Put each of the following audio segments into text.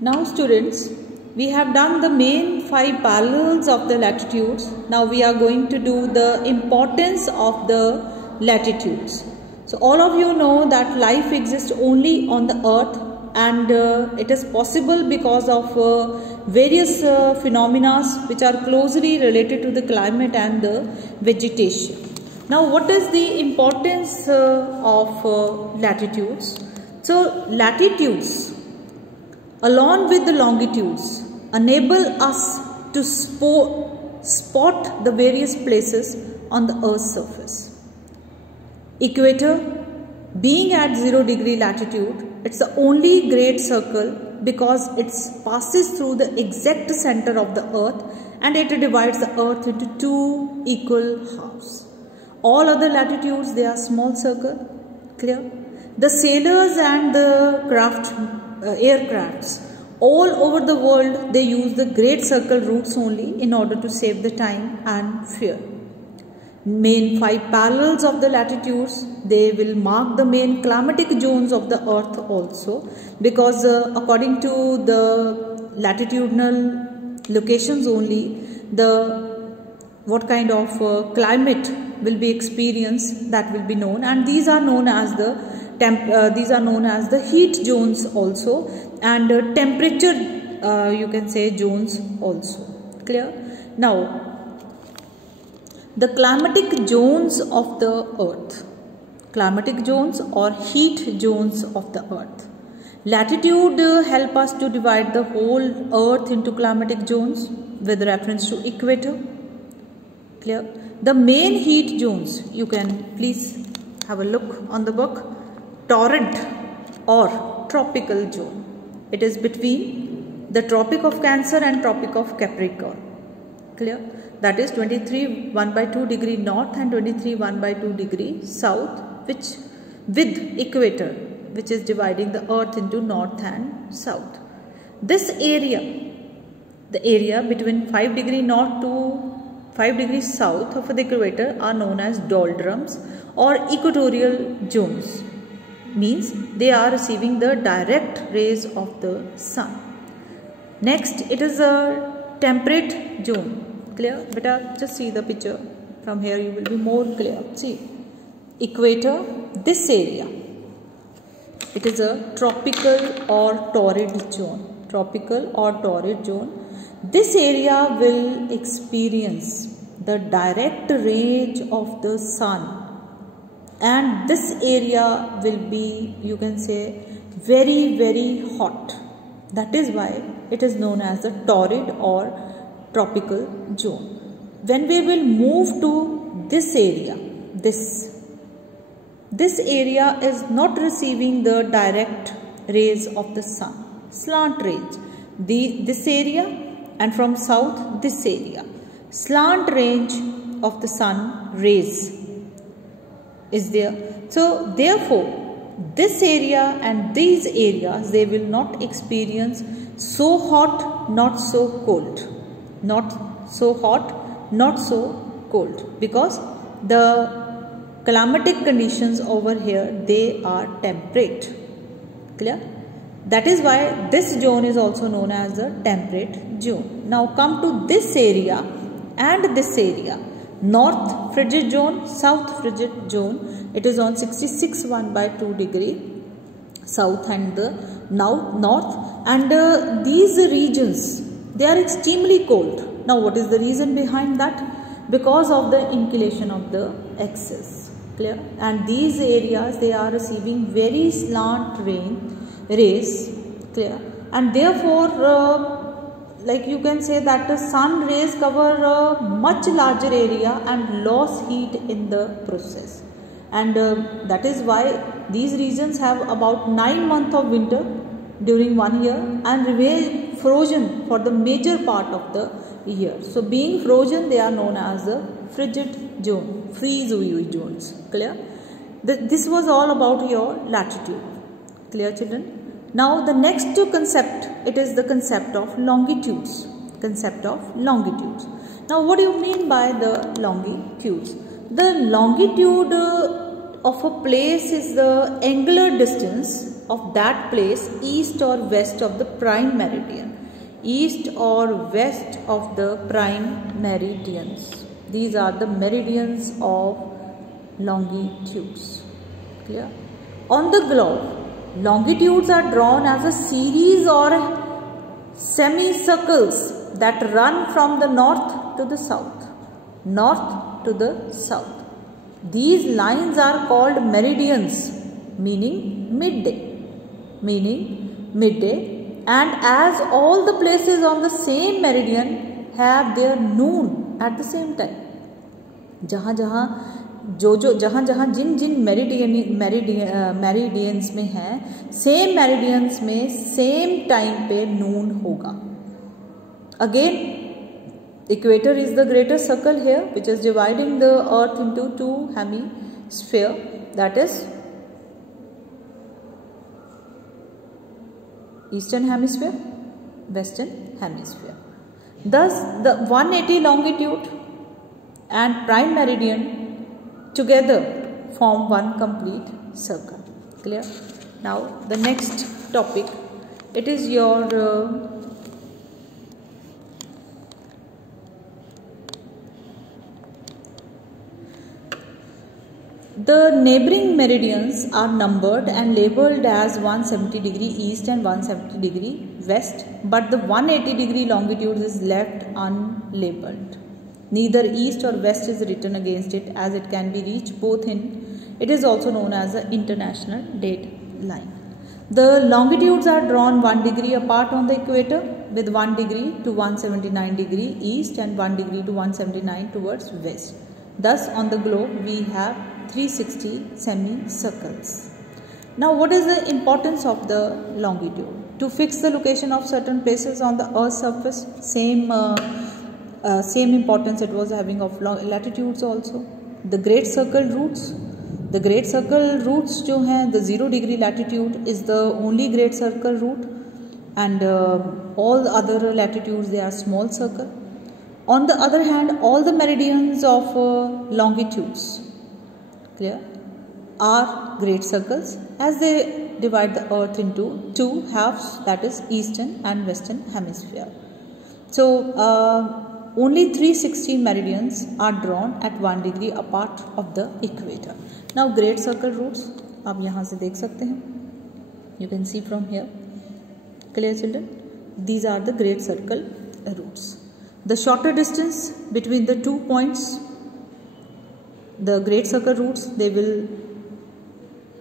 Now students, we have done the main 5 parallels of the latitudes. Now we are going to do the importance of the latitudes. So all of you know that life exists only on the earth, and it is possible because of various phenomena which are closely related to the climate and the vegetation. Now what is the importance of latitudes? So latitudes along with the longitudes enable us to spot the various places on the earth's surface. Equator, being at 0 degree latitude, it's the only great circle because it passes through the exact center of the earth and it divides the earth into 2 equal halves. All other latitudes, they are small circle. Clear? The sailors and the aircrafts all over the world, they use the great circle routes only in order to save the time and fuel. Main 5 parallels of the latitudes, they will mark the main climatic zones of the earth also, because according to the latitudinal locations only, what kind of climate will be experienced, that will be known, and these are known as the heat zones also, and temperature you can say zones also. Clear? Now the climatic zones of the earth, climatic zones or heat zones of the earth. Latitude help us to divide the whole earth into climatic zones with reference to equator. Clear? The main heat zones, you can please have a look on the book. Torrid or tropical zone, it is between the Tropic of Cancer and Tropic of Capricorn. Clear? That is 23 1/2 degree north and 23 1/2 degree south, which with equator, which is dividing the earth into north and south. This area, the area between 5 degree north to 5 degrees south of the equator, are known as doldrums or equatorial zones. Means they are receiving the direct rays of the sun. Next, it is a temperate zone. Clear? Beta, just see the picture from here, you will be more clear. See, equator, this area, it is a tropical or torrid zone. Tropical or torrid zone. This area will experience the direct rays of the sun, and this area will be, you can say, very, very hot. That is why it is known as the torrid or tropical zone. When we will move to this area, this area is not receiving the direct rays of the sun, slant rays. This area, and from south this area, slant range of the sun rays is there. So therefore this area and these areas, they will not experience so hot, not so cold. Not so hot, not so cold, because the climatic conditions over here, they are temperate. Clear? That is why this zone is also known as the temperate zone. Now come to this area and this area. North frigid zone, south frigid zone. It is on 66 1/2 degree south and the north, and these regions, they are extremely cold. Now what is the reason behind that? Because of the inclination of the axis. Clear? And these areas, they are receiving very slant rays. Clear? And therefore like you can say that the sun rays cover a much larger area and lose heat in the process. And that is why these regions have about 9 months of winter during 1 year and remain frozen for the major part of the year. So being frozen, they are known as the frigid zone, freeze zones. Clear? This was all about your latitude. Clear, children? Now the next concept, it is the concept of longitudes. Concept of longitudes. Now what do you mean by the longitudes? The longitude of a place is the angular distance of that place east or west of the prime meridian. East or west of the prime meridians. These are the meridians of longitudes. Clear? On the globe, longitudes are drawn as a series or semicircles that run from the north to the south. North to the south. These lines are called meridians, meaning midday. And as all the places on the same meridian have their noon at the same time. जहाँ जहाँ जिन meridians में है, same meridians में same time पे नून होगा. Again, equator is the greater circle here, which is dividing the earth into two hemispheres, that is eastern hemisphere, western hemisphere. Thus, the 180 longitude and prime meridian together form one complete circle. Clear? Now, the next topic, it is your the neighboring meridians are numbered and labelled as 170 degree east and 170 degree west, but the 180 degree longitude is left unlabelled. Neither east or west is written against it, as it can be reached both in. It is also known as the international date line. The longitudes are drawn 1 degree apart on the equator, with 1 degree to 179 degree east and 1 degree to 179 towards west. Thus, on the globe we have 360 semicircles. Now, what is the importance of the longitude? To fix the location of certain places on the Earth's surface, same importance it was having of latitudes also. The great circle routes. The great circle routes जो हैं, the 0 degree latitude is the only great circle route, and all the other latitudes they are small circle. On the other hand, all the meridians of longitudes, clear, are great circles, as they divide the earth into two halves, that is eastern and western hemisphere. So only 360 meridians are drawn at 1 degree apart of the equator. Now, great circle routes आप यहाँ से देख सकते हैं. You can see from here. Clear, children? These are the great circle routes. The shorter distance between the 2 points, the great circle routes, they will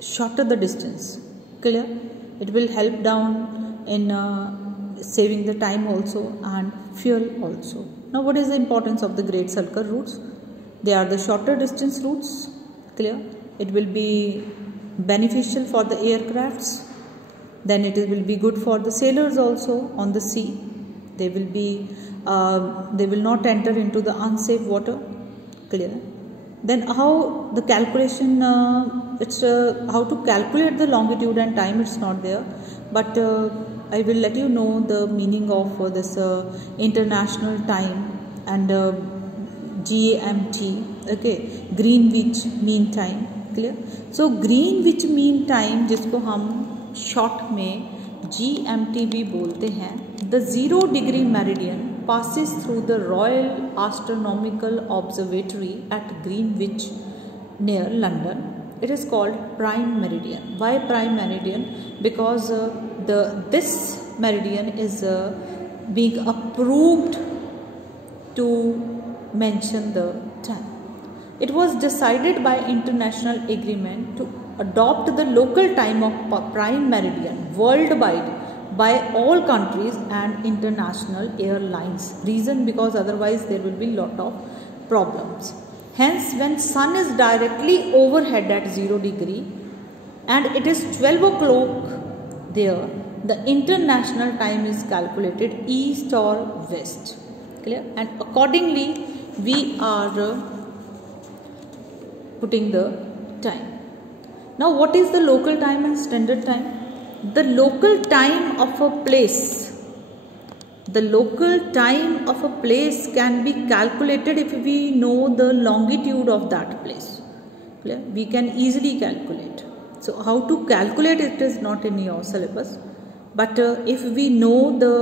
shorter the distance. Clear? It will help down in saving the time also and fuel also. Now, what is the importance of the great circle routes? They are the shorter distance routes. Clear? It will be beneficial for the aircrafts. Then it will be good for the sailors also on the sea. They will not enter into the unsafe water. Clear? Then how the calculation, how to calculate the longitude and time, it's not there, but I will let you know the meaning of this international time and GMT, okay, Greenwich Mean Time. Clear? So Greenwich Mean Time, जिसको हम short में GMT भी बोलते हैं, the 0 degree meridian passes through the Royal Astronomical Observatory at Greenwich near London. It is called prime meridian. Why prime meridian? Because this meridian is being approved to mention the time. It was decided by international agreement to adopt the local time of prime meridian worldwide by all countries and international airlines. Reason, because otherwise there will be lot of problems. Hence, when sun is directly overhead at 0 degree and it is 12 o'clock there, the international time is calculated east or west. Clear? And accordingly we are putting the time. Now, what is the local time and standard time? The local time of a place, can be calculated if we know the longitude of that place. Clear? We can easily calculate. So how to calculate it is not in your syllabus, but if we know the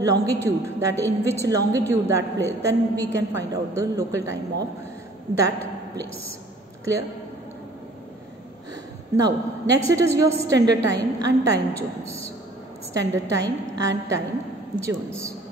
longitude, that in which longitude that place, then we can find out the local time of that place. Clear? Now next it is your standard time and time zones. Standard time and time zones.